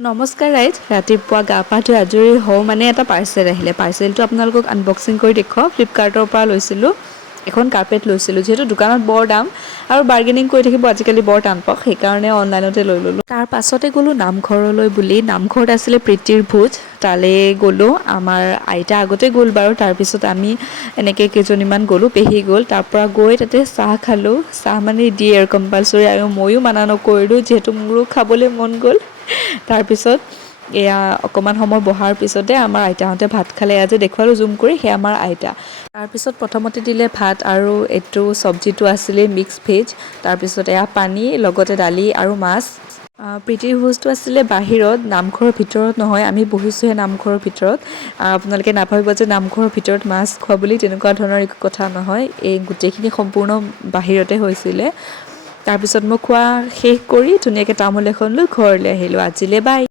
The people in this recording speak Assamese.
নমস্কাৰ ৰাইজ, ৰাতিপুৱা গা পা ধুই আজৰি হওঁ মানে এটা পাৰ্চেল আহিলে। পাৰ্চেলটো আপোনালোকক আনবক্সিং কৰি দেখুৱাওঁ। ফ্লিপকাৰ্টৰ পৰা লৈছিলোঁ, এখন কাৰ্পেট লৈছিলোঁ। যিহেতু দোকানত বৰ দাম আৰু বাৰ্গেনিং কৰি থাকিব আজিকালি বৰ টান পাওঁ, সেইকাৰণে অনলাইনতে লৈ ল'লোঁ। তাৰ পাছতে গ'লোঁ নামঘৰলৈ বুলি। নামঘৰত আছিলে প্ৰীতিৰ ভোজ, তালৈ গ'লোঁ। আমাৰ আইতা আগতে গ'ল বাৰু, তাৰপিছত আমি এনেকৈ কেইজনীমান গ'লোঁ, পেহী গ'ল। তাৰপৰা গৈ তাতে চাহ খালোঁ। চাহ মানে দিয়ে আৰু কম্পালচৰি, আৰু ময়ো মানা নকৰিলোঁ যিহেতু মোৰো খাবলৈ মন গ'ল। তাৰপিছত এয়া অকণমান সময় বহাৰ পিছতে আমাৰ আইতাহঁতে ভাত খালে। এয়া যে দেখুৱালোঁ জুম কৰি, সেয়া আমাৰ আইতা। তাৰপিছত প্ৰথমতে দিলে ভাত, আৰু এইটো চব্জিটো আছিলে মিক্স ভেজ। তাৰপিছত এয়া পানী, লগতে দালি আৰু মাছ। প্ৰীতিৰ ভোজটো আছিলে বাহিৰত, নামঘৰৰ ভিতৰত নহয়। আমি বহিছোঁহে নামঘৰৰ ভিতৰত। আপোনালোকে নাভাবিব যে নামঘৰৰ ভিতৰত মাছ খোৱা বুলি, তেনেকুৱা ধৰণৰ একো কথা নহয়। এই গোটেইখিনি সম্পূৰ্ণ বাহিৰতে হৈছিলে। তাৰপিছত মই খোৱা শেষ কৰি ধুনীয়াকৈ তামোল এখন লৈ ঘৰলৈ আহিলোঁ। আজিলৈ বাই।